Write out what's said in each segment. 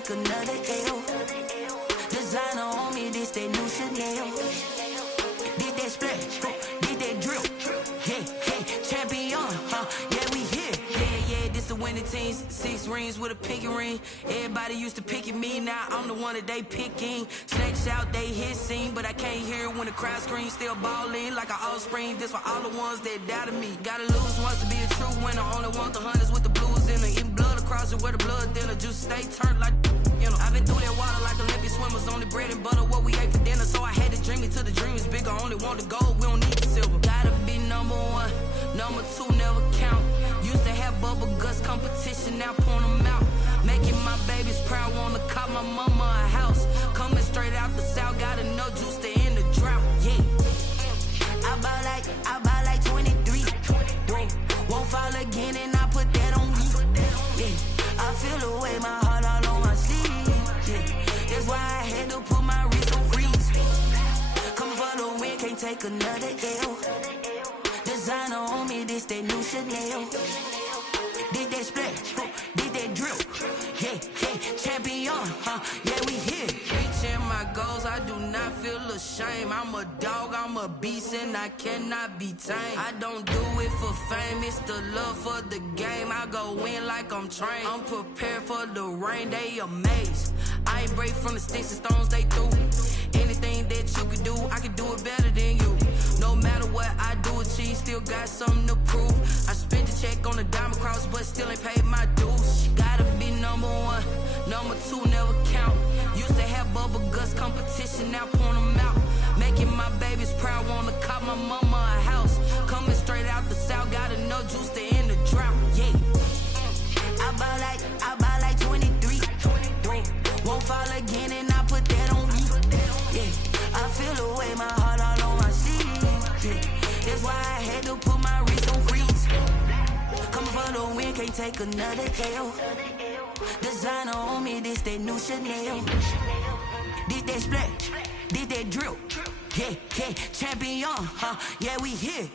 take another L. Designer on me, this that new Chanel. Did that splash, did that drill. Yeah, champion, yeah, we here. Yeah, this the winning teams. 6 rings with a pinky ring. Everybody used to pick at me, now I'm the one that they picking. Snakes out, they hit scene, but I can't hear it when the crowd screams. Still ballin' like an offspring. This for all the ones that doubted me. Gotta lose once to be a true winner. Only want the hunters with the blues in it. Eating blood across it where the blood dinner. Juice stay turned like, you know. I've been through that water like Olympic swimmers. Only bread and butter, what we ate for dinner. So I had to dream it till the dream is bigger. Only want the gold, we don't need the silver. Gotta be number 1, number 2 never count. Used to have bubble guts competition, now point them out. Making my babies proud, wanna cop my mama a house. Coming straight out the south, got enough juice to end the drought. Yeah, I buy like 23. Whoa, won't fall again and I put that on me. Yeah, I feel the way, my heart all on my sleeve. Yeah, that's why I had to put my wrist on freeze. Coming for the win, can't take another L. Designer on me, this that new Chanel. Did that splash, did that drill. Yeah, champion, yeah, we here. Reaching my goals, I do not feel ashamed. I'm a dog, I'm a beast, and I cannot be tamed. I don't do it for fame, it's the love for the game. I go in like I'm trained. I'm prepared for the rain, they amazed. I ain't break from the sticks and stones they threw. Anything that you can do, I can do it better than you. No matter what I do achieve, still got something to prove. I spent the check on the diamond cross, but still ain't paid my dues. Gotta be number 1, number 2 never count. Used to have bubble guts competition, now point them out. Making my babies proud, wanna cop my mama a house. Coming straight out the south, got enough juice to end the drought. Yeah, I buy like 23. Won't fall again and I put that on me. Yeah, I feel the way, my heart all on my sleeve. Yeah, that's why I had to put my wrist on freeze. Coming for the win, can't take another L. Designer on me, this that new Chanel. Did that splash, did that drill. Yeah, champion, yeah, we here.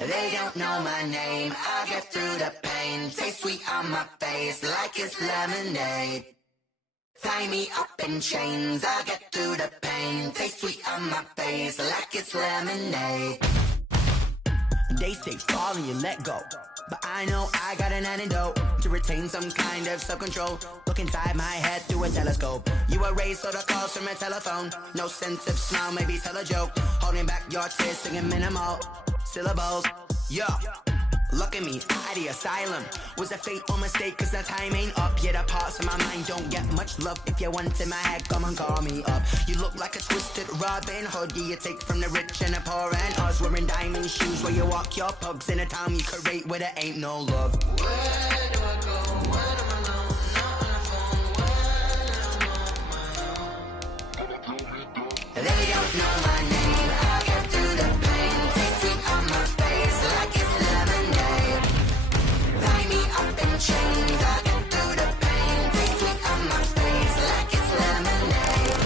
They don't know my name, I get through the pain. Taste sweet on my face like it's lemonade. Tie me up in chains, I get through the pain. Taste sweet on my face like it's lemonade. They say fall and you let go, but I know I got an antidote to retain some kind of self-control. Look inside my head through a telescope. You erase all the calls from a telephone. No sense of smile, maybe tell a joke. Holding back your tears, singing minimal syllables. Yo, look at me, at the asylum. Was a fate or mistake, cause the time ain't up. Yet the parts of my mind don't get much love. If you want in my head, come and call me up. You look like a twisted Robin Hood. Yeah, you take from the rich and the poor and us. Wearing diamond shoes where you walk your pugs in a town you create where there ain't no love. Where do I go? When I'm alone? Not on the phone, when I'm on my own. They don't know my name, I get through the pain. Taste sweet on my face like it's lemonade. Tie me up in chains, I get through the pain. Taste sweet on my face like it's lemonade.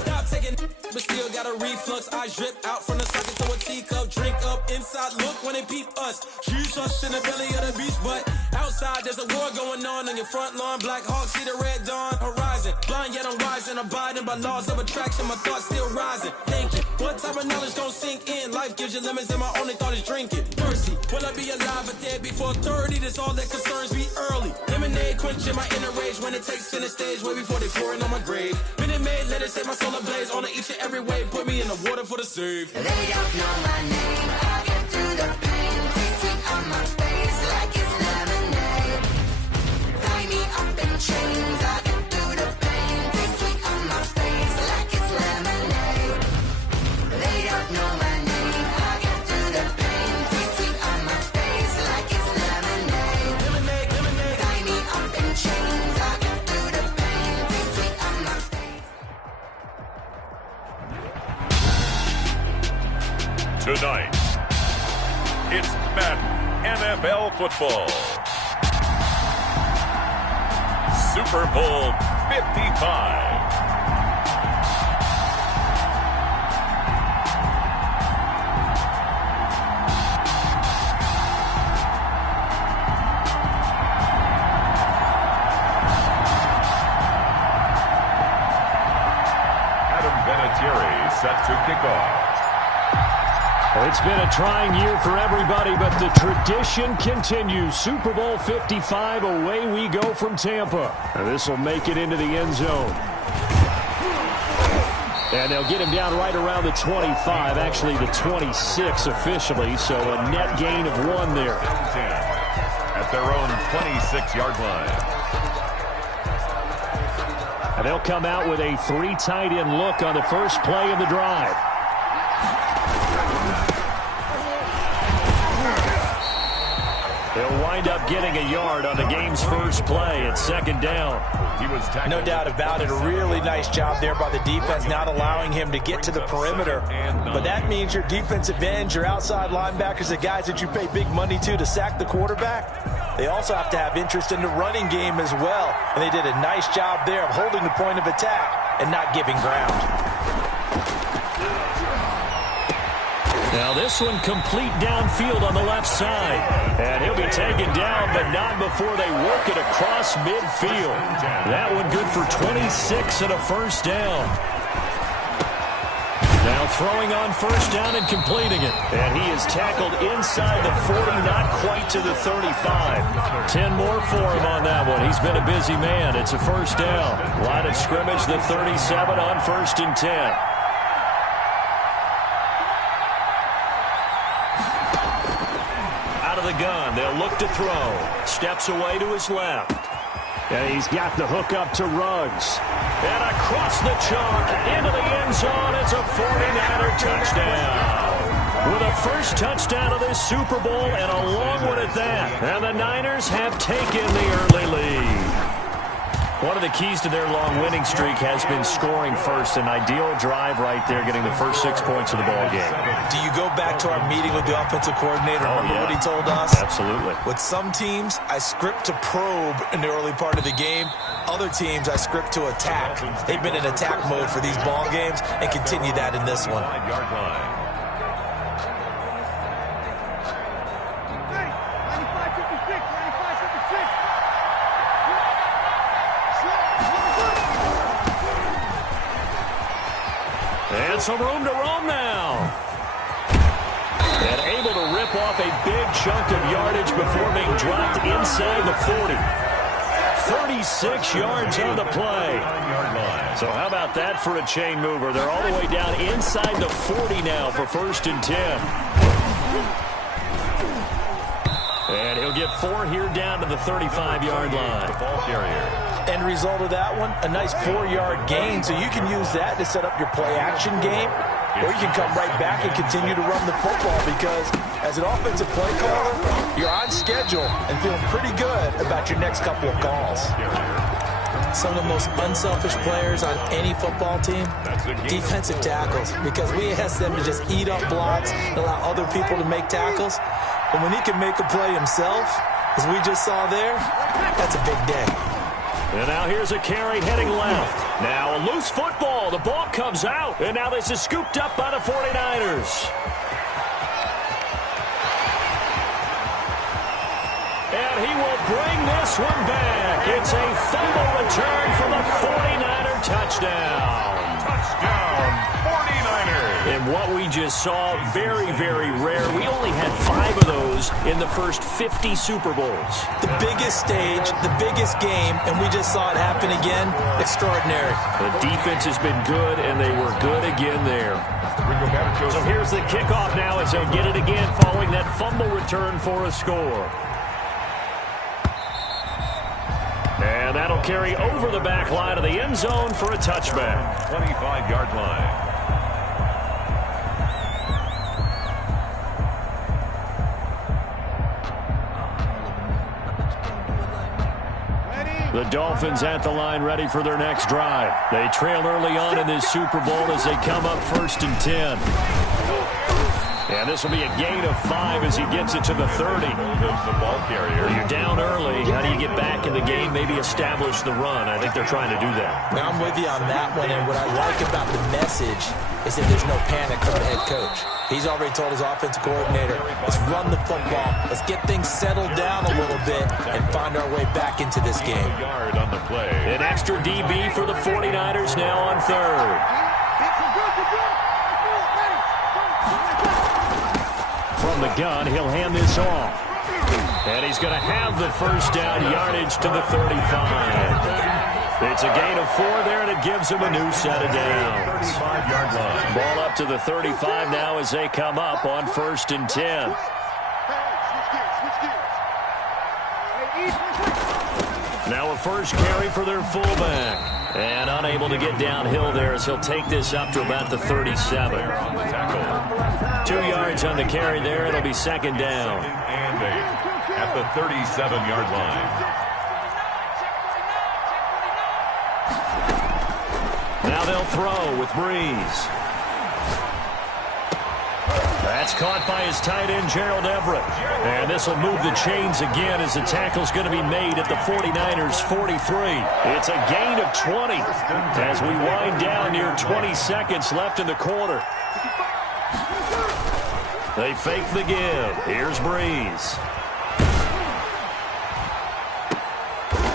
Stop taking but still got a reflux. I drip out from the socket to a teacup. Drink up inside, look when they peep us. Huge us in the belly of the beach, but outside there's a war going on your front lawn. Black Hawk see the red dawn horizon. Blind yet I'm rising, abiding by laws of attraction. My thoughts still rising. Thinking, what type of knowledge gon' sink in? Life gives you lemons and my only thought is drinking. Thirsty, will I be alive or dead before 30? That's all that concerns me early. Lemonade quenching my inner rage when it takes center stage way before they pour it on my grave. Minute Maid, let it set my soul ablaze on each and every way. Put me in the water for the save. They don't know my name, I get through the pain. Taste sweet on my face like it's lemonade. Tie me up in chains, I get through the pain. Taste sweet on my face like it's lemonade. They don't know my name, I get through the pain. Taste sweet on my face like it's lemonade. Lemonade. Tie me up in chains, I get through the pain. Taste sweet on my face. Tonight, it's Madden NFL football. Super Bowl 55. Set to kick off. It's been a trying year for everybody, but the tradition continues. Super Bowl 55, away we go from Tampa. This will make it into the end zone. And they'll get him down right around the 25, actually the 26 officially, so a net gain of 1 there. At their own 26-yard line. And they'll come out with a 3 tight end look on the first play of the drive. They'll wind up getting a yard on the game's first play at second down. No doubt about it. A really nice job there by the defense, not allowing him to get to the perimeter. But that means your defensive ends, your outside linebackers, the guys that you pay big money to sack the quarterback, they also have to have interest in the running game as well. And they did a nice job there of holding the point of attack and not giving ground. Now this one complete downfield on the left side. And he'll be taken down, but not before they work it across midfield. That one good for 26 and a first down. Now throwing on first down and completing it. And he is tackled inside the 40, not quite to the 35. 10 more for him on that one. He's been a busy man. It's a first down. Line of scrimmage, the 37 on 1st and 10. Out of the gun, they'll look to throw. Steps away to his left. And he's got the hook up to Ruggs. And across the chalk, into the end zone, it's a 49er touchdown. With a first touchdown of this Super Bowl and a long one at that. And the Niners have taken the early lead. One of the keys to their long winning streak has been scoring first. An ideal drive right there, getting the first 6 points of the ball game. Do you go back to our meeting with the offensive coordinator? Remember what he told us? Absolutely. With some teams, I script to probe in the early part of the game. Other teams, I script to attack. They've been in attack mode for these ball games and continue that in this one. And some room to roam now. And able to rip off a big chunk of yardage before being dropped inside the 40. 36 yards on the play. So how about that for a chain mover? They're all the way down inside the 40 now for 1st and 10. And he'll get 4 here down to the 35-yard line. The ball carrier. End result of that one, a nice 4-yard gain. So you can use that to set up your play-action game, or you can come right back and continue to run the football because as an offensive play caller, you're on schedule and feeling pretty good about your next couple of calls. Some of the most unselfish players on any football team, defensive tackles, because we ask them to just eat up blocks and allow other people to make tackles. But when he can make a play himself, as we just saw there, that's a big day. And now here's a carry heading left. Now a loose football. The ball comes out. And now this is scooped up by the 49ers. And he will bring this one back. It's a fumble return for the 49er touchdown. Touchdown, 49ers. And what we just saw, very, very rare. We only had 5 of those in the first 50 Super Bowls. The biggest stage, the biggest game, and we just saw it happen again. Extraordinary. The defense has been good, and they were good again there. So here's the kickoff now as they'll get it again following that fumble return for a score. And that'll carry over the back line of the end zone for a touchback. 25-yard line. The Dolphins at the line ready for their next drive. They trail early on in this Super Bowl as they come up 1st and 10. And this will be a gain of 5 as he gets it to the 30. The ball carrier. You're down early. How do you get back in the game, maybe establish the run? I think they're trying to do that. Now, I'm with you on that one, and what I like about the message is that there's no panic from the head coach. He's already told his offensive coordinator, let's run the football, let's get things settled down a little bit and find our way back into this game. Yard on the play. An extra DB for the 49ers now on third. From the gun, he'll hand this off. And he's going to have the first down, yardage to the 35. It's a gain of 4 there, and it gives him a new set of downs. 35-yard line. Ball up to the 35 now as they come up on 1st and 10. Now a first carry for their fullback. And unable to get downhill there as he'll take this up to about the 37. 2 yards on the carry there. It'll be 2nd down. And 8 at the 37-yard line. Now they'll throw with Breeze. That's caught by his tight end, Gerald Everett. And this will move the chains again as the tackle's going to be made at the 49ers' 43. It's a gain of 20 as we wind down near 20 seconds left in the quarter. They fake the give. Here's Breeze.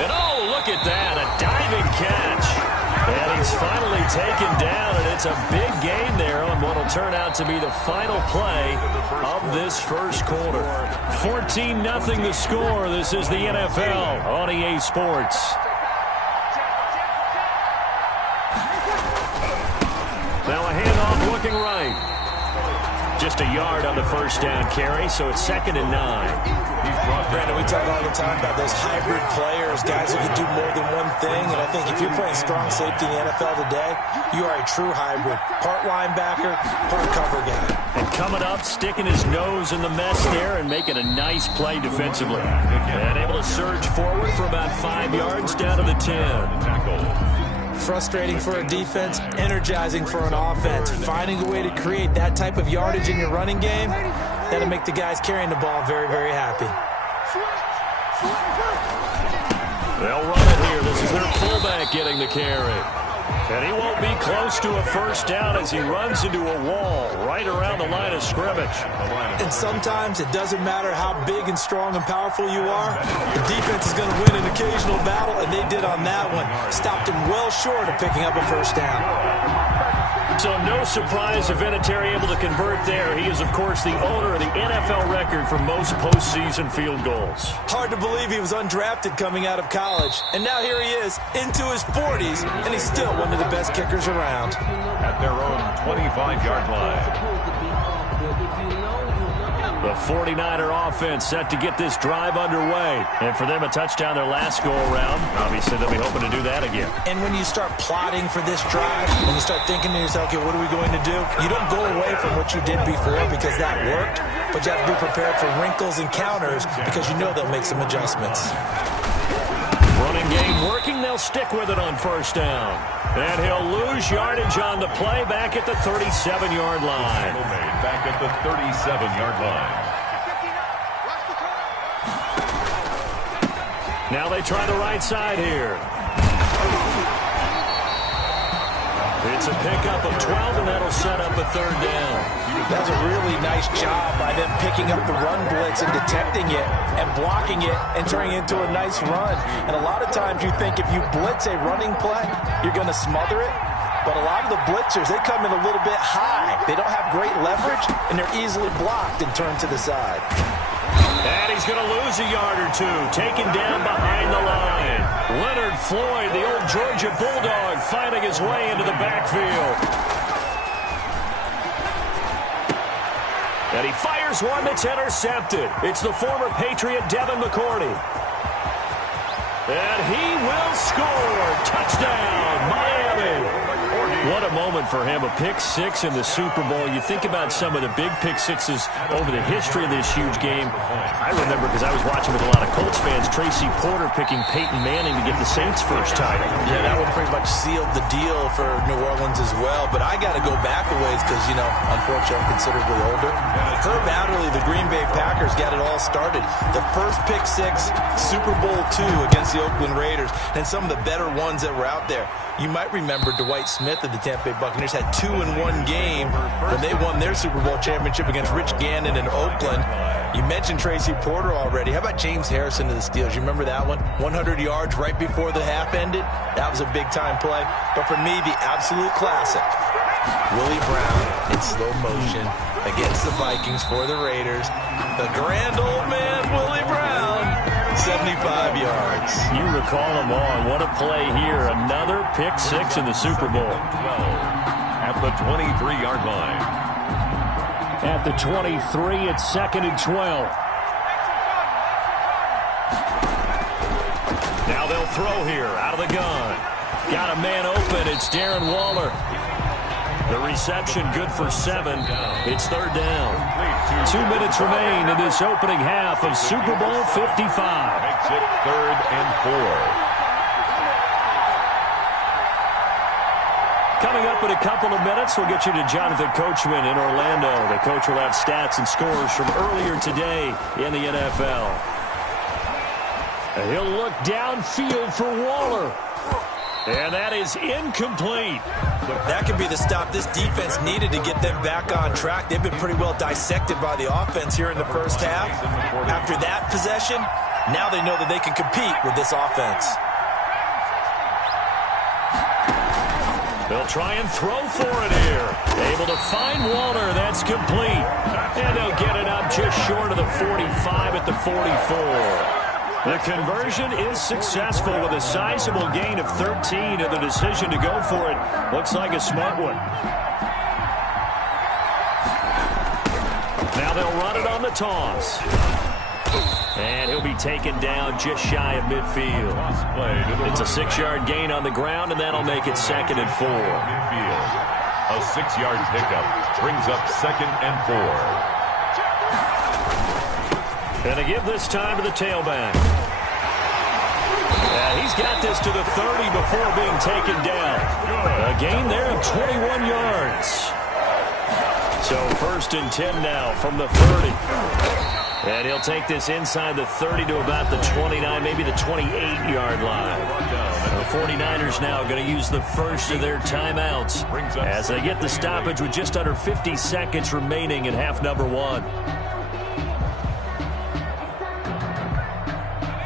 And oh, look at that, a diving catch. And he's finally taken down, and it's a big gain there on what will turn out to be the final play of this first quarter. 14-0 the score. This is the NFL on EA Sports. Now a handoff looking right. Just a yard on the first down carry, so it's 2nd and 9. Brandon, we talk all the time about those hybrid players, guys who can do more than one thing, and I think if you're playing strong safety in the NFL today, you are a true hybrid. Part linebacker, part cover guy. And coming up, sticking his nose in the mess there and making a nice play defensively. And able to surge forward for about 5 yards down to the 10. Frustrating for a defense, energizing for an offense. Finding a way to create that type of yardage in your running game, that'll make the guys carrying the ball very, very happy. They'll run it here. This is their fullback getting the carry. And he won't be close to a first down as he runs into a wall right around the line of scrimmage. And sometimes it doesn't matter how big and strong and powerful you are. The defense is going to win an occasional battle, and they did on that one. Stopped him well short of picking up a first down. So no surprise if Vinatieri able to convert there. He is, of course, the owner of the NFL record for most postseason field goals. Hard to believe he was undrafted coming out of college. And now here he is, into his 40s, and he's still one of the best kickers around. At their own 25-yard line. The 49er offense set to get this drive underway. And for them, a touchdown their last go-around. Obviously, they'll be hoping to do that again. And when you start plotting for this drive, when you start thinking to yourself, okay, what are we going to do? You don't go away from what you did before because that worked, but you have to be prepared for wrinkles and counters because you know they'll make some adjustments. Running game working, they'll stick with it on first down. And he'll lose yardage on the play back at the 37-yard line. Back at the 37-yard line. Now they try the right side here. It's a pickup of 12, and that'll set up a third down. That's a really nice job by them picking up the run blitz and detecting it and blocking it and turning it into a nice run. And a lot of times you think if you blitz a running play, you're going to smother it. But a lot of the blitzers, they come in a little bit high. They don't have great leverage, and they're easily blocked and turned to the side. And he's going to lose a yard or two, taken down behind the line. Leonard Floyd, the old Georgia Bulldog, fighting his way into the backfield. And he fires one that's intercepted. It's the former Patriot Devin McCourty. And he will score. Touchdown, Miami. What a moment for him, a pick six in the Super Bowl. You think about some of the big pick sixes over the history of this huge game. I remember, because I was watching with a lot of Colts fans, Tracy Porter picking Peyton Manning to get the Saints' first title. Yeah, that one pretty much sealed the deal for New Orleans as well. But I got to go back a ways because, unfortunately, I'm considerably older. Herb Adderley, the Green Bay Packers, got it all started. The first pick six, Super Bowl II against the Oakland Raiders, and some of the better ones that were out there. You might remember Dwight Smith of the Tampa Bay Buccaneers had 2 in one game when they won their Super Bowl championship against Rich Gannon in Oakland. You mentioned Tracy Porter already. How about James Harrison of the Steelers? You remember that one? 100 yards right before the half ended? That was a big-time play. But for me, the absolute classic, Willie Brown in slow motion against the Vikings for the Raiders. The grand old man, Willie Brown. 75 yards. You recall them all. What a play here. Another pick six in the Super Bowl. At the 23-yard line. At the 23, it's 2nd and 12. Now they'll throw here out of the gun. Got a man open. It's Darren Waller. The reception good for 7. It's 3rd down. 2 minutes remain in this opening half of Super Bowl 55. Makes it 3rd and 4. Coming up in a couple of minutes, we'll get you to Jonathan Coachman in Orlando. The coach will have stats and scores from earlier today in the NFL. He'll look downfield for Waller. And that is incomplete. That could be the stop this defense needed to get them back on track. They've been pretty well dissected by the offense here in the first half. After that possession, now they know that they can compete with this offense. They'll try and throw for it here. Able to find Waller. That's complete. And they'll get it up just short of the 45 at the 44. The conversion is successful with a sizable gain of 13, and the decision to go for it looks like a smart one. Now they'll run it on the toss. And he'll be taken down just shy of midfield. It's a 6-yard gain on the ground, and that'll make it 2nd and 4. A 6-yard pickup brings up 2nd and 4. And they give this time to the tailback. And he's got this to the 30 before being taken down. A gain there of 21 yards. So 1st and 10 now from the 30. And he'll take this inside the 30 to about the 29, maybe the 28-yard line. The 49ers now going to use the first of their timeouts as they get the stoppage with just under 50 seconds remaining in half number 1.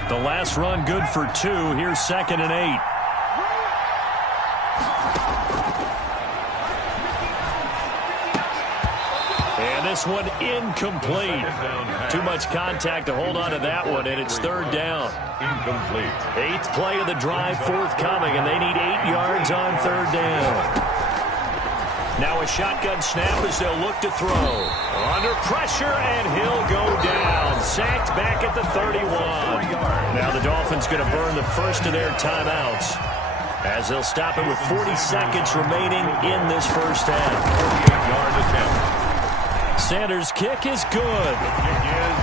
The last run good for 2. Here's 2nd and 8. And this one incomplete. Too much contact to hold on to that one, and it's 3rd down. Incomplete. 8th play of the drive forthcoming, and they need 8 yards on 3rd down. Now a shotgun snap as they'll look to throw. Under pressure, and he'll go down. Sacked back at the 31. Now the Dolphins going to burn the first of their timeouts as they'll stop it with 40 seconds remaining in this first half. 48-yard attempt. Sanders' kick is good.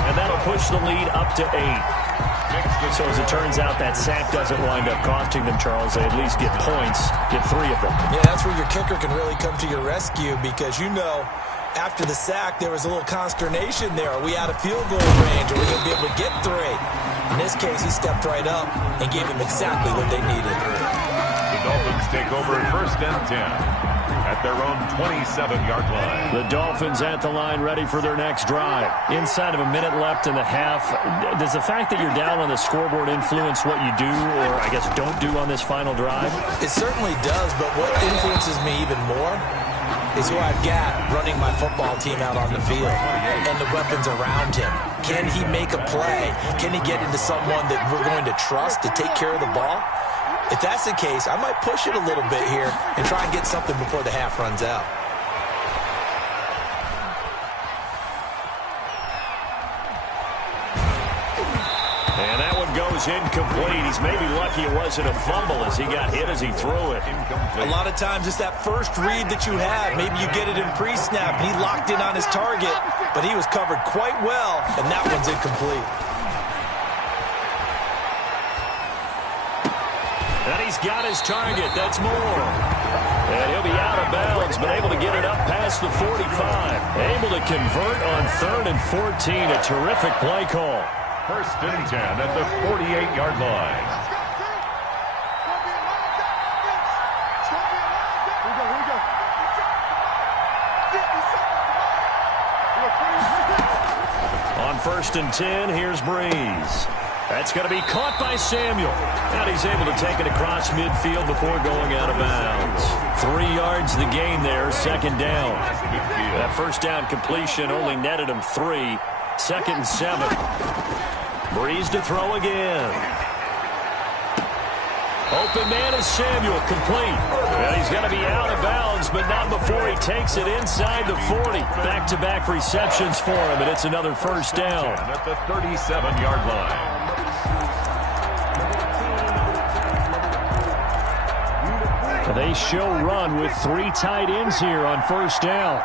And that'll push the lead up to 8. So as it turns out, that sack doesn't wind up costing them, Charles. They at least get points, get 3 of them. Yeah, that's where your kicker can really come to your rescue because, after the sack, there was a little consternation there. Are we out of field goal range? Are we going to be able to get 3? In this case, he stepped right up and gave them exactly what they needed. The Dolphins take over 1st and 10. At their own 27-yard line. The Dolphins at the line ready for their next drive. Inside of a minute left in the half. Does the fact that you're down on the scoreboard influence what you do or, I guess, don't do on this final drive? It certainly does, but what influences me even more is who I've got running my football team out on the field and the weapons around him. Can he make a play? Can he get into someone that we're going to trust to take care of the ball? If that's the case, I might push it a little bit here and try and get something before the half runs out. And that one goes is incomplete. He's maybe lucky it wasn't a fumble as he got hit as he threw it. A lot of times it's that first read that you have. Maybe you get it in pre-snap, and he locked in on his target, but he was covered quite well, and that one's incomplete. And he's got his target. That's more. And he'll be out of bounds, but able to get it up past the 45. Able to convert on 3rd and 14. A terrific play call. 1st and 10 at the 48-yard line. On 1st and 10, here's Breeze. That's going to be caught by Samuel. And he's able to take it across midfield before going out of bounds. 3 yards the gain there, 2nd down. That 1st down completion only netted him 3. 2nd and 7. Breeze to throw again. Open man is Samuel, complete. And he's going to be out of bounds, but not before he takes it inside the 40. Back-to-back receptions for him, and it's another 1st down. At the 37-yard line. They show run with 3 tight ends here on 1st down.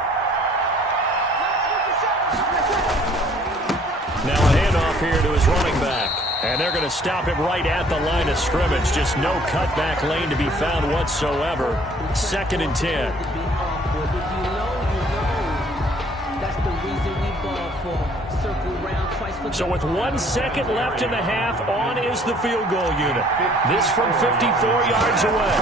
Now a handoff here to his running back. And they're going to stop him right at the line of scrimmage. Just no cutback lane to be found whatsoever. 2nd and 10. So with 1 second left in the half, on is the field goal unit. This from 54 yards away.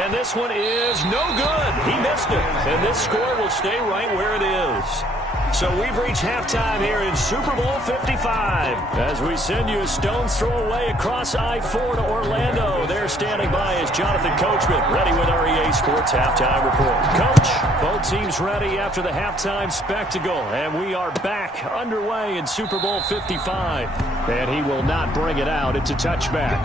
And this one is no good. He missed it. And this score will stay right where it is. So we've reached halftime here in Super Bowl 55. As we send you a stone's throw away across I-4 to Orlando. There standing by is Jonathan Coachman, ready with our EA Sports Halftime Report. Coach, both teams ready after the halftime spectacle. And we are back underway in Super Bowl 55. And he will not bring it out. It's a touchback.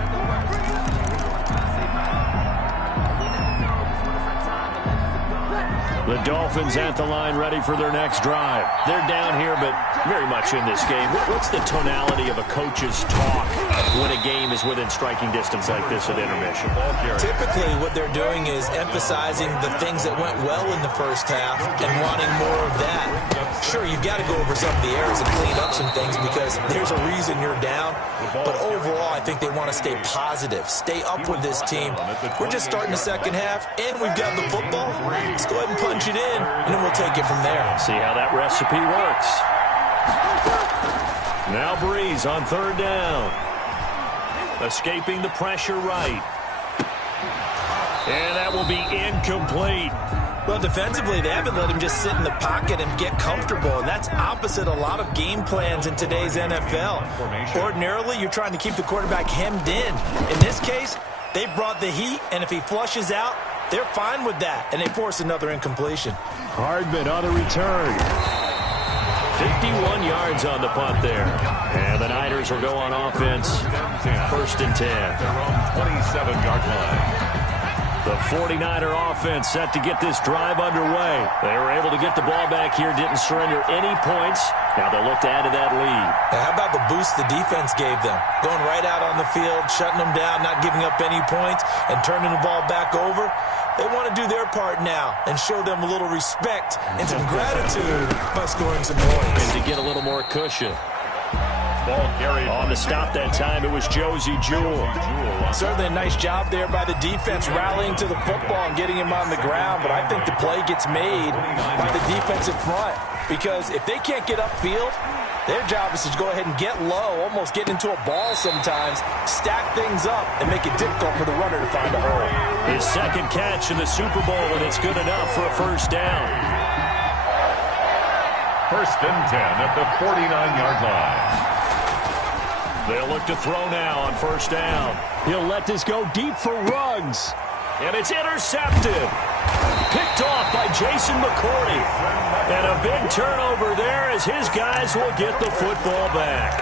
The Dolphins at the line ready for their next drive. They're down here, but very much in this game. What's the tonality of a coach's talk when a game is within striking distance like this at intermission? Typically, what they're doing is emphasizing the things that went well in the 1st half and wanting more of that. Sure, you've got to go over some of the errors and clean up some things because there's a reason you're down. But overall, I think they want to stay positive, stay up with this team. We're just starting the 2nd half, and we've got the football. Let's go ahead and punch it in, and then we'll take it from there. See how that recipe works. Now Breeze on 3rd down. Escaping the pressure right. And that will be incomplete. Well, defensively, they haven't let him just sit in the pocket and get comfortable, and that's opposite a lot of game plans in today's NFL. Ordinarily, you're trying to keep the quarterback hemmed in. In this case, they brought the heat, and if he flushes out, they're fine with that, and they force another incompletion. Hardman on the return. 51 yards on the punt there. And the Niners will go on offense. 1st and 10. Their own 27-yard line. The 49er offense set to get this drive underway. They were able to get the ball back here, didn't surrender any points. Now they'll look to add to that lead. Now, how about the boost the defense gave them? Going right out on the field, shutting them down, not giving up any points, and turning the ball back over. They want to do their part now and show them a little respect and some gratitude by scoring some points. And to get a little more cushion. Ball carried on the stop that time, it was Josie Jewell. Certainly a nice job there by the defense rallying to the football and getting him on the ground, but I think the play gets made by the defensive front because if they can't get upfield, their job is to go ahead and get low, almost get into a ball sometimes, stack things up, and make it difficult for the runner to find a hole. His 2nd catch in the Super Bowl, and it's good enough for a 1st down. 1st and 10 at the 49-yard line. They'll look to throw now on 1st down. He'll let this go deep for Ruggs. And it's intercepted. Picked off by Jason McCourty. And a big turnover there as his guys will get the football back.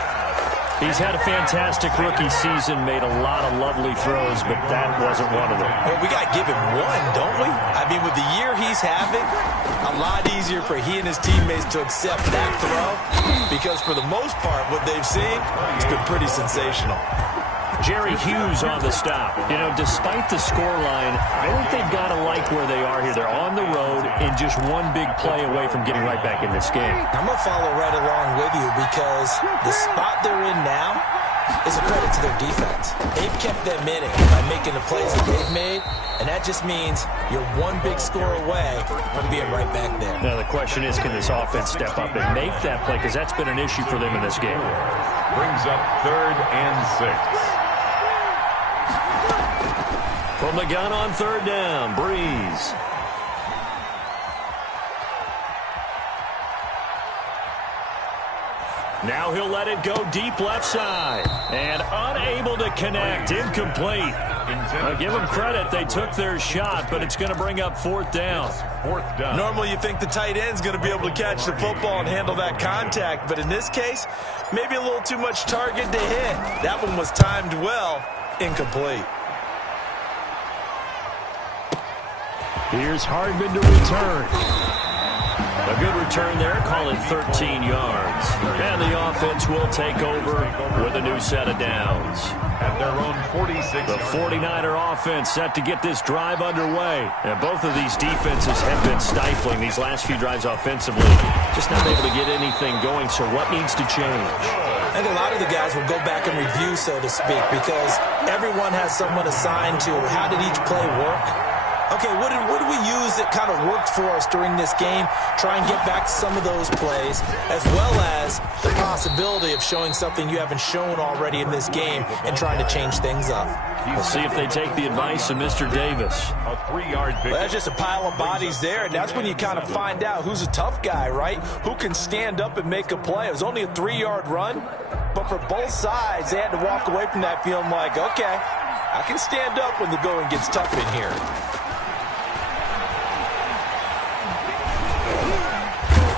He's had a fantastic rookie season, made a lot of lovely throws, but that wasn't one of them. Well, we got to give him one, don't we? I mean, with the year he's having, a lot easier for he and his teammates to accept that throw because for the most part, what they've seen, it's been pretty sensational. Jerry Hughes on the stop. You know, despite the scoreline, I think they've got to like where they are here. They're on the road and just one big play away from getting right back in this game. I'm going to follow right along with you because the spot they're in now is a credit to their defense. They've kept them in it by making the plays that they've made, and that just means you're one big score away from being right back there. Now, the question is, can this offense step up and make that play? Because that's been an issue for them in this game. Brings up 3rd and 6. From the gun on 3rd down, Breeze. Now he'll let it go deep left side. And unable to connect. Incomplete. Give them credit. They took their shot, but it's going to bring up 4th down. 4th down. Normally you think the tight end's going to be able to catch the football and handle that contact, but in this case, maybe a little too much target to hit. That one was timed well. Incomplete. Here's Hardman to return. A good return there, call it 13 yards. And the offense will take over with a new set of downs. At their own 46. The 49er offense set to get this drive underway. And both of these defenses have been stifling these last few drives offensively. Just not able to get anything going, so what needs to change? I think a lot of the guys will go back and review, so to speak, because everyone has someone assigned to how did each play work. Okay, what did we use that kind of worked for us during this game? Try and get back to some of those plays, as well as the possibility of showing something you haven't shown already in this game and trying to change things up. We'll see if they take the advice of Mr. Davis. A 3-yard pick. Well, that's just a pile of bodies there, and that's when you kind of find out who's a tough guy, right? Who can stand up and make a play. It was only a 3-yard run, but for both sides, they had to walk away from that feeling like, okay, I can stand up when the going gets tough in here.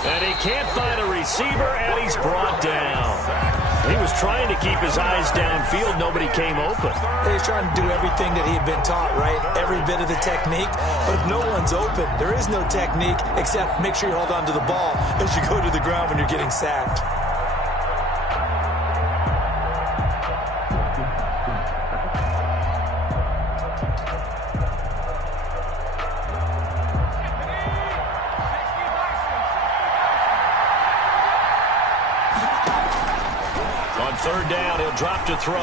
And he can't find a receiver, and he's brought down. He was trying to keep his eyes downfield. Nobody came open. He's trying to do everything that he had been taught, right? Every bit of the technique. But if no one's open, there is no technique except make sure you hold on to the ball as you go to the ground when you're getting sacked. Third down, he'll drop to throw.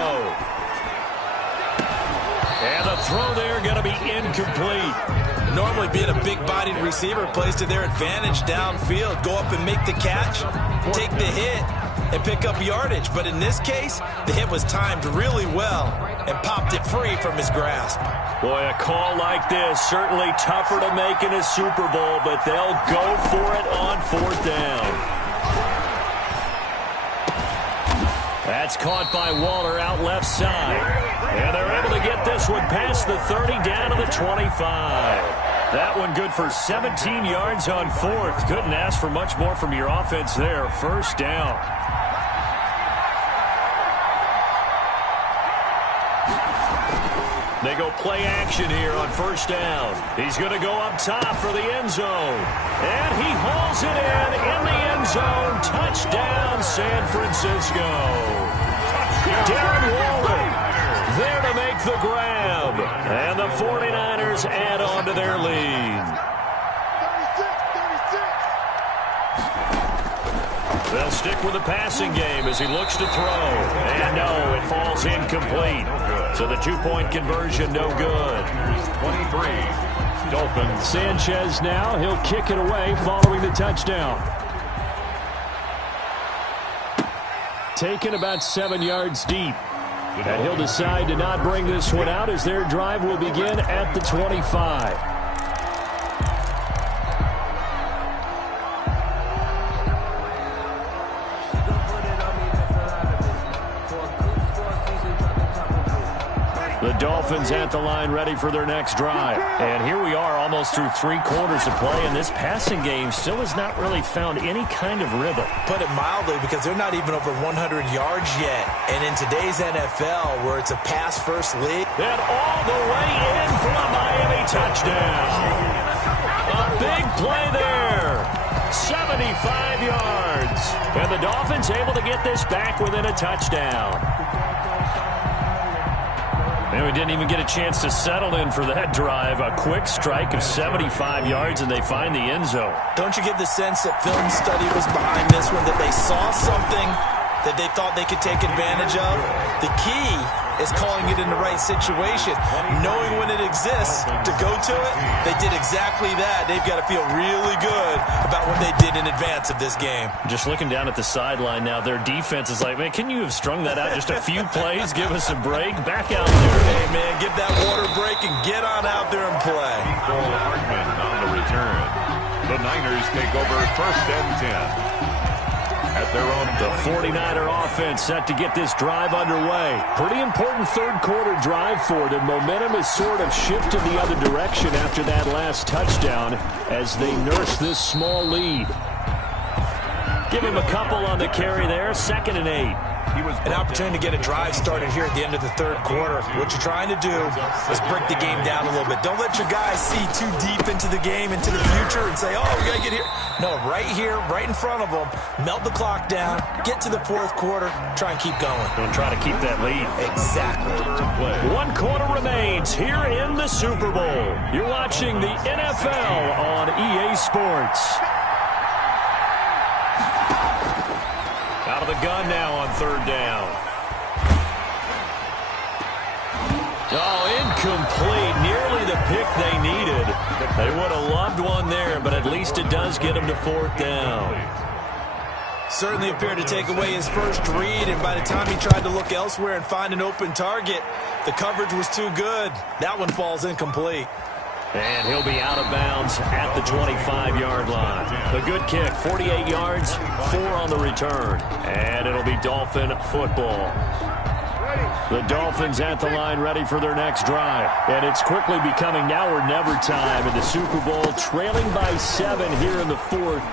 And the throw there going to be incomplete. Normally being a big-bodied receiver plays to their advantage downfield. Go up and make the catch, take the hit, and pick up yardage. But in this case, the hit was timed really well and popped it free from his grasp. Boy, a call like this, certainly tougher to make in a Super Bowl, but they'll go for it on 4th down. That's caught by Waller out left side. And they're able to get this one past the 30 down to the 25. That one good for 17 yards on 4th. Couldn't ask for much more from your offense there. 1st down. They go play action here on 1st down. He's going to go up top for the end zone. And he hauls it in the end zone. Touchdown, San Francisco. Darren Waller there to make the grab. And the 49ers add on to their lead. They'll stick with the passing game as he looks to throw. And no, it falls incomplete. So the 2-point conversion, no good. 23, Dolphins. Sanchez now, he'll kick it away following the touchdown. Taken about 7 yards deep. And he'll decide to not bring this one out as their drive will begin at the 25. The Dolphins at the line ready for their next drive. And here we are almost through 3 quarters of play, and this passing game still has not really found any kind of rhythm. Put it mildly, because they're not even over 100 yards yet. And in today's NFL, where it's a pass-first league. And all the way in for a Miami touchdown. A big play there. 75 yards. And the Dolphins able to get this back within a touchdown. And we didn't even get a chance to settle in for that drive. A quick strike of 75 yards, and they find the end zone. Don't you get the sense that film study was behind this one, that they saw something that they thought they could take advantage of? The key is calling it in the right situation, knowing when it exists to go to it. They did exactly that. They've got to feel really good about what they did in advance of this game. Just looking down at the sideline now, their defense is like, man, can you have strung that out just a few plays? Give us a break. Back out there. Hey, man, give that water break and get on out there and play. Hardman on the return. The Niners take over 1st and 10. At their own. The 49er offense set to get this drive underway. Pretty important third quarter drive for them. Momentum has sort of shifted the other direction after that last touchdown as they nurse this small lead. Give him a couple on the carry there. 2nd and 8. An opportunity to get a drive started here at the end of the third quarter. What you're trying to do is break the game down a little bit. Don't let your guys see too deep into the game, into the future, and say, oh, we got to get here. No, right here, right in front of them. Melt the clock down. Get to the fourth quarter. Try and keep going. Don't try to keep that lead. Exactly. 1 quarter remains here in the Super Bowl. You're watching the NFL on EA Sports. Out of the gun now on 3rd down. Oh, incomplete. Nearly the pick they needed. They would have loved one there, but at least it does get them to 4th down. Certainly appeared to take away his first read, and by the time he tried to look elsewhere and find an open target, the coverage was too good. That one falls incomplete. And he'll be out of bounds at the 25-yard line. A good kick, 48 yards, 4 on the return. And it'll be Dolphin football. The Dolphins at the line ready for their next drive. And it's quickly becoming now or never time in the Super Bowl, trailing by 7 here in the 4th.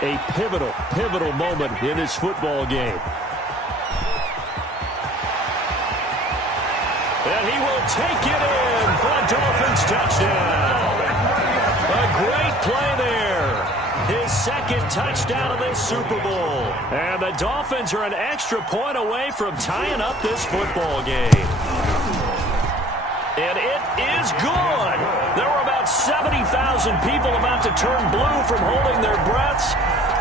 A pivotal moment in this football game. And he will take it in for a Dolphins touchdown. A great play there. His 2nd touchdown of this Super Bowl. And the Dolphins are an extra point away from tying up this football game. And it is good. There were about 70,000 people about to turn blue from holding their breaths.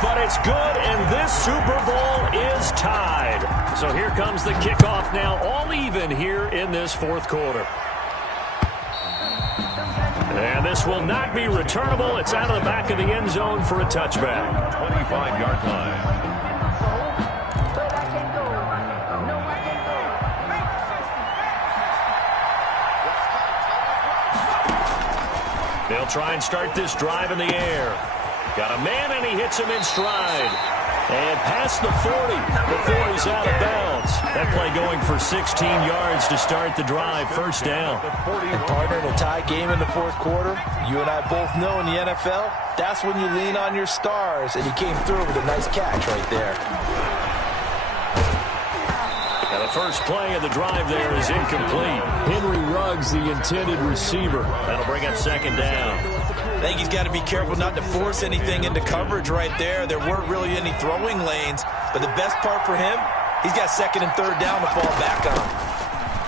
But it's good, and this Super Bowl is tied. So here comes the kickoff now, all even here in this 4th quarter. And this will not be returnable. It's out of the back of the end zone for a touchback. 25-yard line. They'll try and start this drive in the air. Got a man, and he hits him in stride. And past the 40 before he's out of bounds. That play going for 16 yards to start the drive, 1st down. And partner, in a tie game in the 4th quarter, you and I both know in the NFL, that's when you lean on your stars. And he came through with a nice catch right there. Now the first play of the drive there is incomplete. Henry Ruggs, the intended receiver. That'll bring up 2nd down. I think he's got to be careful not to force anything into coverage right there. There weren't really any throwing lanes, but the best part for him, he's got 2nd and 3rd down to fall back on.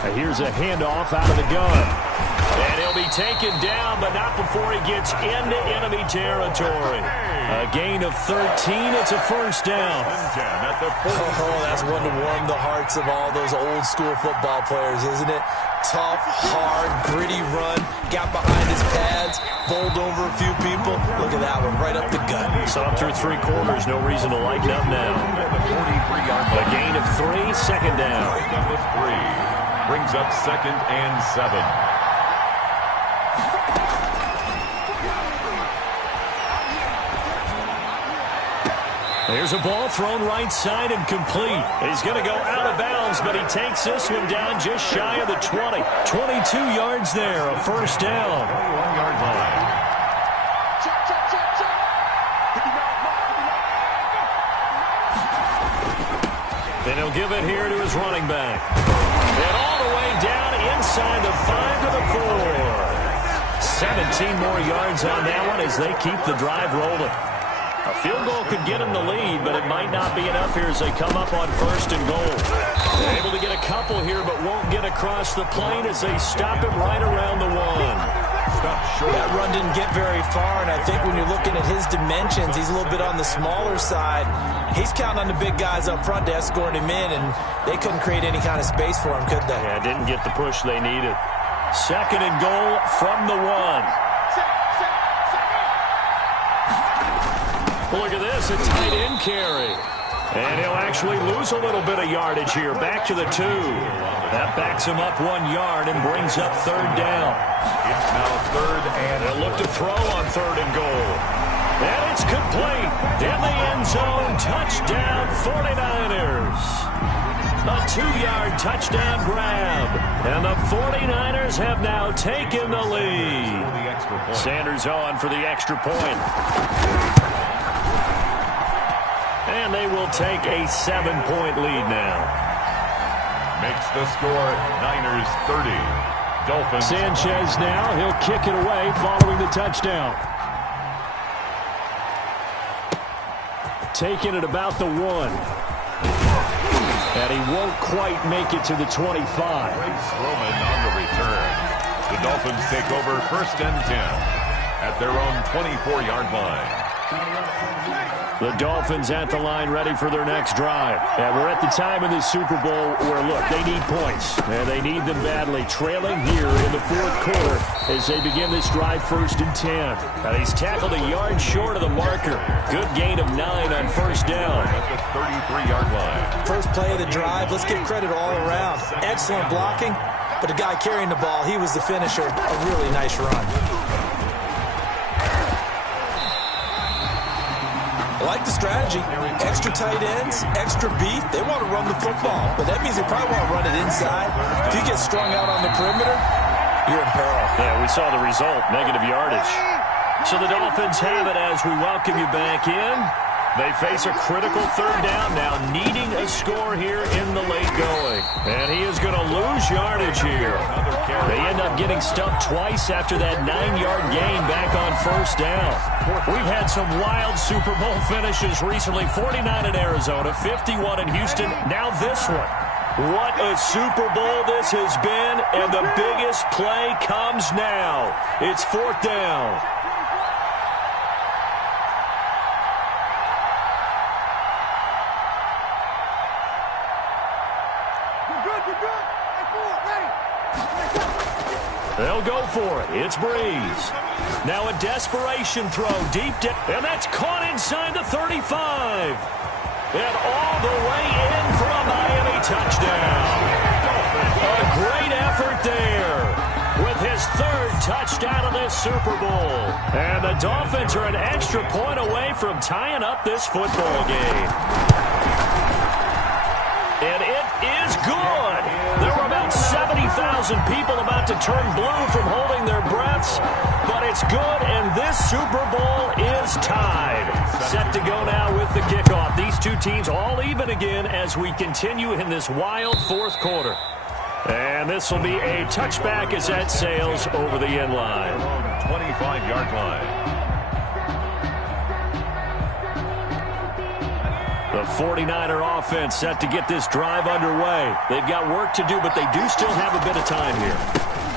Now here's a handoff out of the gun. And he'll be taken down, but not before he gets into enemy territory. A gain of 13. It's a 1st down. Oh, that's one to warm the hearts of all those old school football players, isn't it? Tough, hard, gritty run. Got behind his pads, bowled over a few people. Look at that one, right up the gut. So up through 3 quarters, no reason to lighten up now. A gain of 3, 2nd down. Brings up 2nd and 7. There's a ball thrown right side and complete. He's going to go out of bounds, but he takes this one down just shy of the 20. 22 yards there, a first down. 21-yard line. Then he'll give it here to his running back. And all the way down inside the 5 to the 4. 17 more yards on that one as they keep the drive rolling. A field goal could get him the lead, but it might not be enough here as they come up on 1st and goal. They're able to get a couple here, but won't get across the plane as they stop him right around the 1. That run didn't get very far, and I think when you're looking at his dimensions, he's a little bit on the smaller side. He's counting on the big guys up front to escort him in, and they couldn't create any kind of space for him, could they? Yeah, didn't get the push they needed. 2nd and goal from the 1. Look at this, a tight end carry. And he'll actually lose a little bit of yardage here. Back to the 2. That backs him up 1 yard and brings up 3rd down. It's now 3rd, and they'll look to throw on 3rd and goal. And it's complete. In the end zone, touchdown 49ers. A 2-yard touchdown grab. And the 49ers have now taken the lead. Sanders on for the extra point. And they will take a 7-point lead now. Makes the score Niners 30. Dolphins. Sanchez now. He'll kick it away following the touchdown. Taking it about the 1. And he won't quite make it to the 25. Greg Stroman on the return. The Dolphins take over 1st and 10 at their own 24-yard line. The Dolphins at the line ready for their next drive. And we're at the time in the Super Bowl where, look, they need points. And they need them badly. Trailing here in the 4th quarter as they begin this drive 1st and 10. And he's tackled a yard short of the marker. Good gain of 9 on 1st down. At the 33-yard line. First play of the drive, let's give credit all around. Excellent blocking, but the guy carrying the ball, he was the finisher. A really nice run. I like the strategy. Extra tight ends, extra beef. They want to run the football, but that means they probably want to run it inside. If you get strung out on the perimeter, you're in peril. Yeah, we saw the result, negative yardage. So the Dolphins have it as we welcome you back in. They face a critical 3rd down now, needing a score here in the late going. And he is going to lose yardage here. They end up getting stumped twice after that 9-yard gain back on 1st down. We've had some wild Super Bowl finishes recently. 49 in Arizona, 51 in Houston, now this one. What a Super Bowl this has been, and the biggest play comes now. It's 4th down. They'll go for it. It's Breeze. Now a desperation throw deep down. And that's caught inside the 35. And all the way in for a Miami touchdown. A great effort there with his 3rd touchdown of this Super Bowl. And the Dolphins are an extra point away from tying up this football game. And it is good. There were about 70,000 people about to turn blue from holding their breaths, but it's good, and this Super Bowl is tied. Set to go now with the kickoff. These two teams all even again as we continue in this wild 4th quarter. And this will be a touchback as that sails over the end line. 25-yard line. The 49er offense set to get this drive underway. They've got work to do, but they do still have a bit of time here.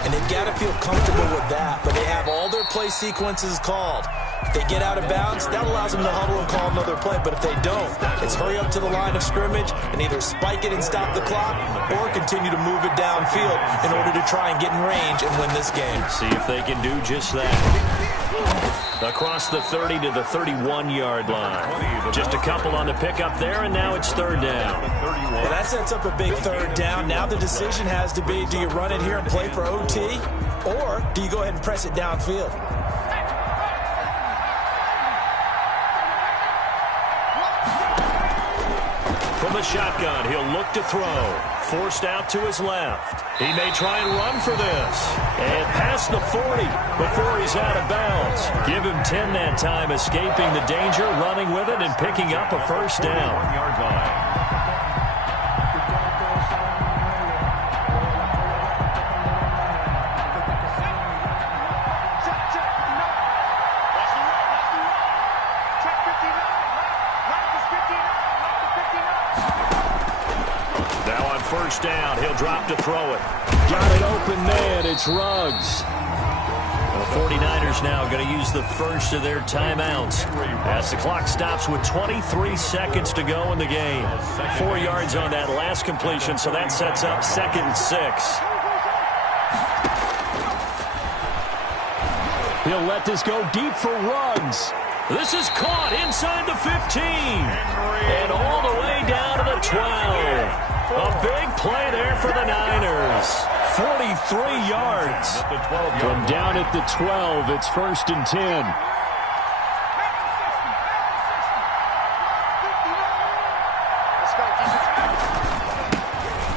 And they've got to feel comfortable with that, but they have all their play sequences called. If they get out of bounds, that allows them to huddle and call another play. But if they don't, it's hurry up to the line of scrimmage and either spike it and stop the clock or continue to move it downfield in order to try and get in range and win this game. See if they can do just that. Across the 30 to the 31-yard line. Just a couple on the pickup there, and now it's 3rd down. Well, that sets up a big 3rd down. Now the decision has to be, do you run it here and play for OT, or do you go ahead and press it downfield? From the shotgun, he'll look to throw. Forced out to his left. He may try and run for this. And past the 40 before he's out of bounds. Give him 10 that time, escaping the danger, running with it, and picking up a first down. 1-yard line. First down, he'll drop to throw it. Got it open man, it's Ruggs. The 49ers now going to use the first of their timeouts as the clock stops with 23 seconds to go in the game. 4 yards on that last completion, so that sets up 2nd and 6. He'll let this go deep for Ruggs. This is caught inside the 15 and all the way down to the 12. A big play there for the Niners. 43 yards. From down at the 12, it's 1st and 10.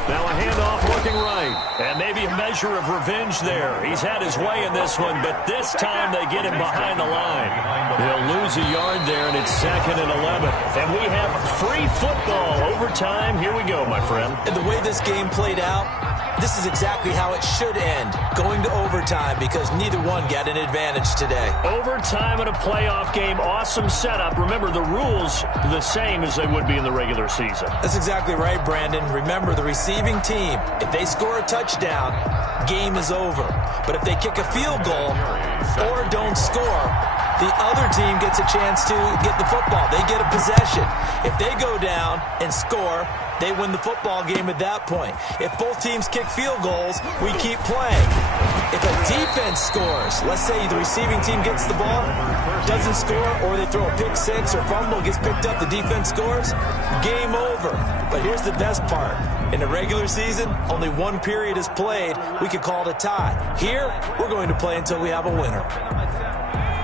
Now a handoff looking right. And maybe a measure of revenge there. He's had his way in this one, but this time they get him behind the line. They'll lose a yard there, and it's 2nd and 11. And we have free football. Overtime, here we go, my friend. And the way this game played out, this is exactly how it should end, going to overtime, because neither one got an advantage today. Overtime in a playoff game, awesome setup. Remember, the rules are the same as they would be in the regular season. That's exactly right, Brandon. Remember, the receiving team, if they score a touchdown, game is over. But if they kick a field goal or don't score, the other team gets a chance to get the football. They get a possession. If they go down and score, they win the football game at that point. If both teams kick field goals, we keep playing. If a defense scores, let's say the receiving team gets the ball, doesn't score, or they throw a pick six or fumble, gets picked up, the defense scores, game over. But here's the best part. In the regular season, only one period is played. We could call it a tie. Here, we're going to play until we have a winner.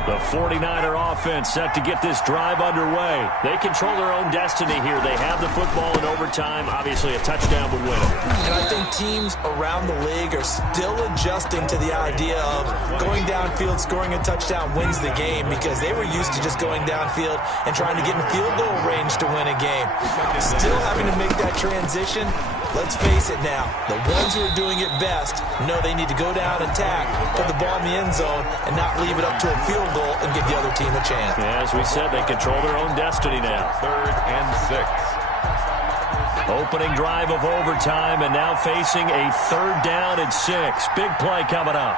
The 49er offense set to get this drive underway. They control their own destiny here. They have the football in overtime. Obviously, a touchdown would win it. And I think teams around the league are still adjusting to the idea of going downfield, scoring a touchdown wins the game, because they were used to just going downfield and trying to get in field goal range to win a game. Still having to make that transition. Let's face it now, the ones who are doing it best know they need to go down, attack, put the ball in the end zone, and not leave it up to a field goal and give the other team a chance. Yeah, as we said, they control their own destiny now. 3rd and 6. Opening drive of overtime, and now facing a 3rd down and 6. Big play coming up.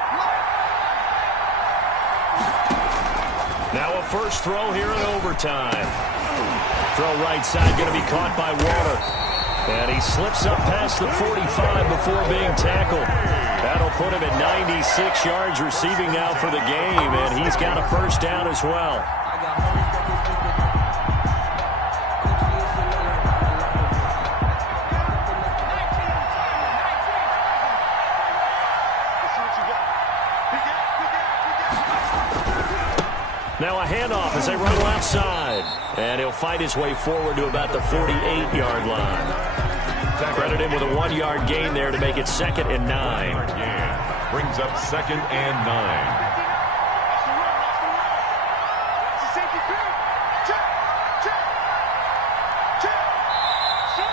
Now a first throw here in overtime. Throw right side, going to be caught by Water. And he slips up past the 45 before being tackled. That'll put him at 96 yards receiving now for the game, and he's got a first down as well. Now a handoff as they run left side. And he'll fight his way forward to about the 48-yard line. Credit him with a 1-yard gain there to make it 2nd and 9. Brings up 2nd and 9.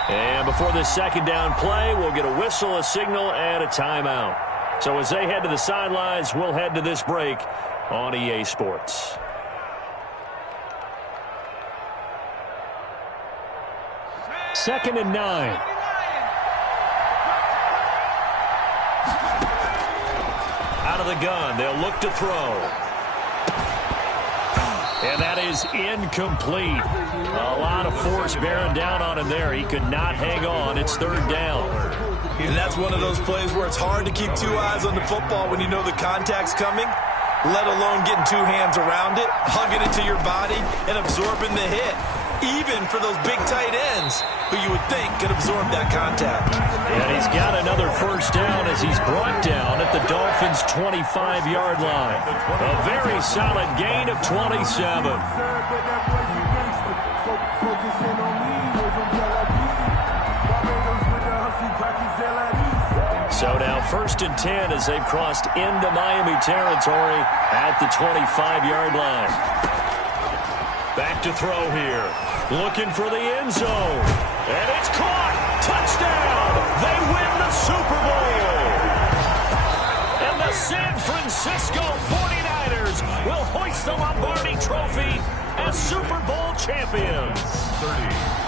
And before this 2nd down play, we'll get a whistle, a signal, and a timeout. So as they head to the sidelines, we'll head to this break on EA Sports. Second and 9. Out of the gun, they'll look to throw. And that is incomplete. A lot of force bearing down on him there. He could not hang on. It's 3rd down. And that's one of those plays where it's hard to keep two eyes on the football when you know the contact's coming, let alone getting two hands around it, hugging it to your body, and absorbing the hit. Even for those big tight ends who you would think could absorb that contact. And he's got another first down as he's brought down at the Dolphins' 25-yard line. A very solid gain of 27. So now 1st and 10 as they've crossed into Miami territory at the 25-yard line. Back to throw here. Looking for the end zone. And it's caught. Touchdown. They win the Super Bowl. And the San Francisco 49ers will hoist the Lombardi Trophy as Super Bowl champions. 30.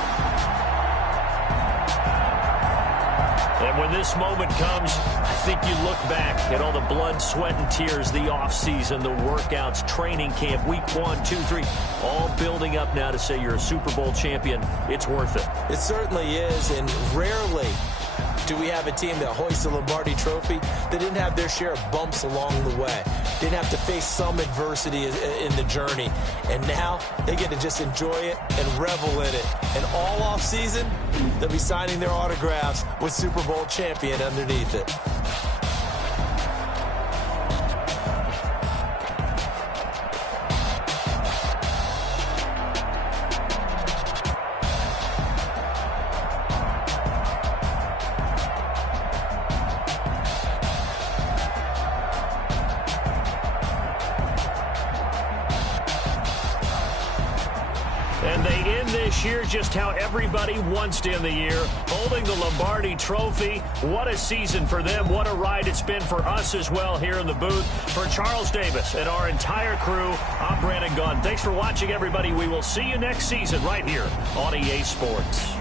And when this moment comes, I think you look back at all the blood, sweat, and tears, the offseason, the workouts, training camp, week 1, 2, 3, all building up now to say you're a Super Bowl champion. It's worth it. It certainly is, and rarely do we have a team that hoists the Lombardi Trophy that didn't have their share of bumps along the way, didn't have to face some adversity in the journey, and now they get to just enjoy it and revel in it. And all off season, they'll be signing their autographs with Super Bowl champion underneath it. And they end this year just how everybody wants to end the year, holding the Lombardi Trophy. What a season for them. What a ride it's been for us as well here in the booth. For Charles Davis and our entire crew, I'm Brandon Gunn. Thanks for watching, everybody. We will see you next season right here on EA Sports.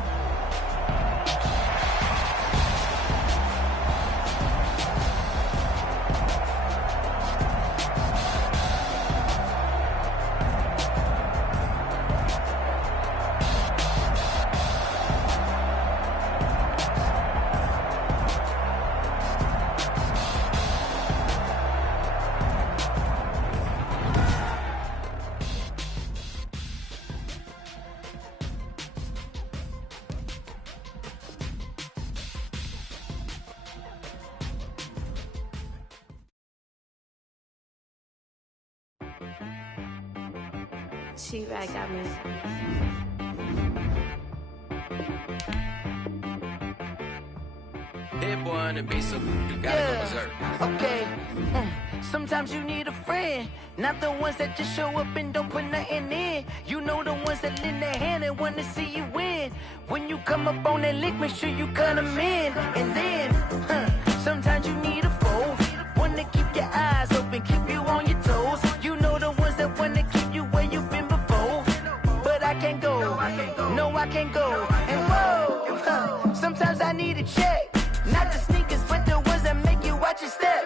She right got me. Hit boy on the beat, so you gotta go berserk. Okay. Sometimes you need a friend, not the ones that just show up and don't put nothing in. You know the ones that lend their hand and want to see you win. When you come up on that lick, make sure you cut them in. And then, sometimes you need a foe, one to keep your eyes open, keep you on your toes. You know the ones that want to keep you where you've been before. But I can't go, no I can't go. And whoa, sometimes I need a check. Not the sneakers, but the ones that make you watch your step.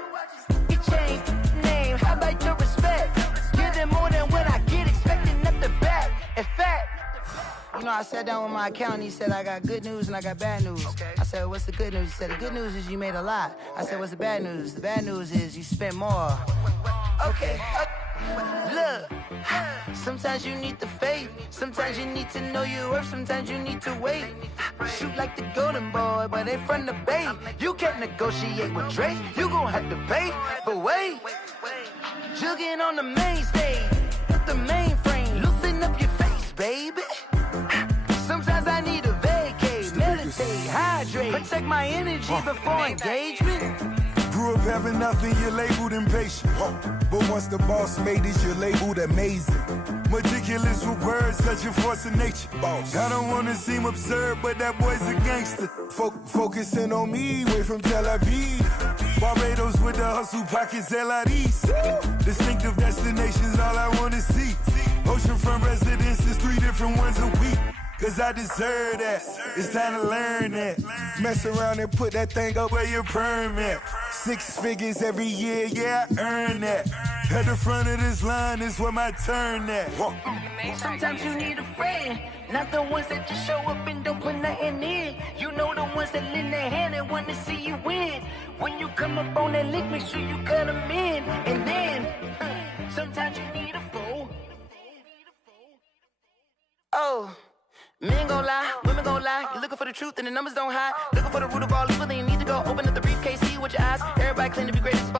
You change name, how about your respect? Give them more than what I get, expecting at the back. In fact, you know, I sat down with my accountant, he said, I got good news and I got bad news. I said, what's the good news? He said, the good news is you made a lot. I said, what's the bad news? The bad news is you spent more. Okay, look, sometimes you need the faith, sometimes you need to know your worth, sometimes you need to wait. Shoot like the golden boy, but they from the bay. You can't negotiate with Drake, you gon' have to pay. But wait, jugging on the main stage, with the mainframe, loosen up your face, baby. Sometimes I need a vacate, meditate, hydrate, protect my energy before engagement. Grew up having nothing, you're labeled impatient. But once the boss made it, you're labeled amazing. Meticulous with words, such a force of nature. I don't wanna seem absurd, but that boy's a gangster. Focusing on me, way from Tel Aviv. Barbados with the hustle pockets, LIDs. Distinctive destinations, all I wanna see. Oceanfront residences, 3 different ones a week. Cause I deserve that, it's time to learn that. Mess around and put that thing up where your permit. 6 figures every year, yeah, I earn that. At the front of this line is where my turn at. Sometimes you need a friend, not the ones that just show up and don't put nothing in. You know the ones that lend their hand and want to see you win. When you come up on that lick, make sure you cut them in. And then, sometimes you need a foe. Oh. Men gon' lie, women gon' lie. You're looking for the truth and the numbers don't hide. Looking for the root of all evil, then you need to go open up the briefcase, see with your eyes. Everybody claim to be great as